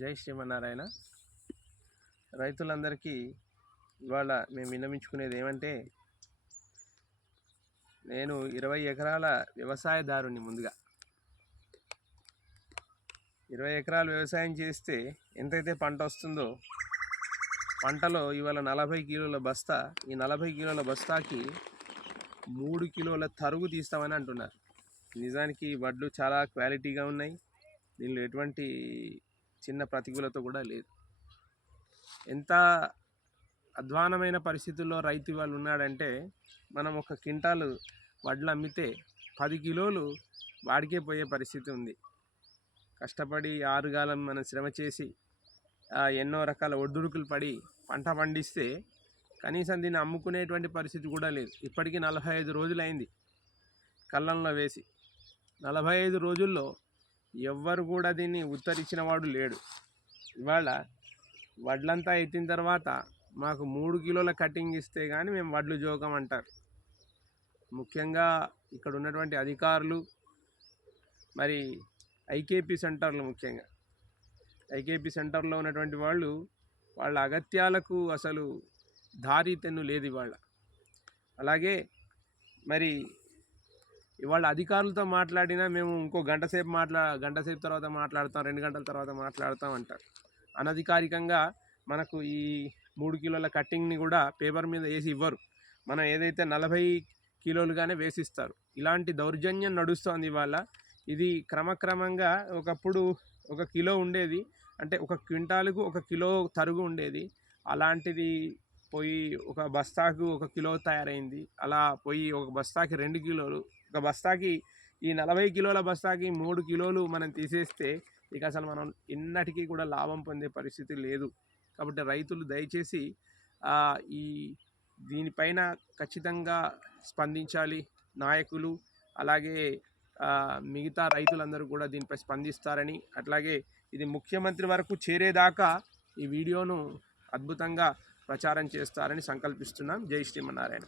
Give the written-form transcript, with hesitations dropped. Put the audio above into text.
జై శ్రీమన్నారాయణ. రైతులందరికీ ఇవాళ మేము విన్నవించుకునేది ఏమంటే, నేను 20 ఎకరాల వ్యవసాయదారుని. ముందుగా 20 ఎకరాలు వ్యవసాయం చేస్తే ఎంతైతే పంట వస్తుందో, పంటలో ఇవాళ 40 కిలోల బస్తా, ఈ 40 కిలోల బస్తాకి 3 కిలోల తరుగు తీస్తామని అంటున్నారు. నిజానికి వడ్లు చాలా క్వాలిటీగా ఉన్నాయి, దీనిలో ఎటువంటి చిన్న ప్రతికూలత కూడా లేదు. ఎంత అధ్వానమైన పరిస్థితుల్లో రైతు వాళ్ళు ఉన్నాడంటే, మనం ఒక క్వింటాలు వడ్లు అమ్మితే 10 కిలోలు వాడికే పోయే పరిస్థితి ఉంది. కష్టపడి ఆరుగాలం మనం శ్రమ చేసి ఎన్నో రకాల ఒడిదుడుకులు పడి పంట పండిస్తే కనీసం దీన్ని అమ్ముకునేటువంటి పరిస్థితి కూడా లేదు. ఇప్పటికీ 45 రోజులైంది కళ్ళంలో వేసి. 45 రోజుల్లో ఎవ్వరు కూడా దీన్ని ఉత్తరించిన వాడు లేడు. ఇవాళ వడ్లంతా ఎత్తిన తర్వాత మాకు 3 కిలోల కటింగ్ ఇస్తే కానీ మేము వడ్లు జోకం అంటారు. ముఖ్యంగా ఇక్కడ ఉన్నటువంటి అధికారులు, మరి ఐకేపీ సెంటర్లు, ముఖ్యంగా ఐకేపీ సెంటర్లో ఉన్నటువంటి వాళ్ళ అగత్యాలకు అసలు దారి తెన్ను లేదు ఇవాళ. అలాగే మరి ఇవాళ అధికారులతో మాట్లాడినా మేము ఇంకో గంట సేపు తర్వాత మాట్లాడతాం, 2 గంటల తర్వాత మాట్లాడతాం అంటారు. అనధికారికంగా మనకు ఈ 3 కిలోల కట్టింగ్ని కూడా పేపర్ మీద వేసి ఇవ్వరు. మనం ఏదైతే 40 కిలోలుగానే వేసిస్తారు. ఇలాంటి దౌర్జన్యం నడుస్తోంది ఇవాళ. ఇది క్రమక్రమంగా ఒకప్పుడు 1 కిలో ఉండేది, అంటే 1 క్వింటాలకు 1 కిలో తరుగు ఉండేది. అలాంటిది పోయి ఒక బస్తాకు 1 కిలో తయారైంది. అలా పోయి ఒక బస్తాకి 2 కిలోలు, ఒక బస్తాకి ఈ 40 కిలోల బస్తాకి 3 కిలోలు మనం తీసేస్తే ఇక అసలు మనం ఎన్నటికీ కూడా లాభం పొందే పరిస్థితి లేదు. కాబట్టి రైతులు దయచేసి ఈ దీనిపైన ఖచ్చితంగా స్పందించాలి. నాయకులు అలాగే మిగతా రైతులందరూ కూడా దీనిపై స్పందిస్తారని, అట్లాగే ఇది ముఖ్యమంత్రి వరకు చేరేదాకా ఈ వీడియోను అద్భుతంగా ప్రచారం చేస్తారని సంకల్పిస్తున్నాం. జై శ్రీమన్నారాయణ.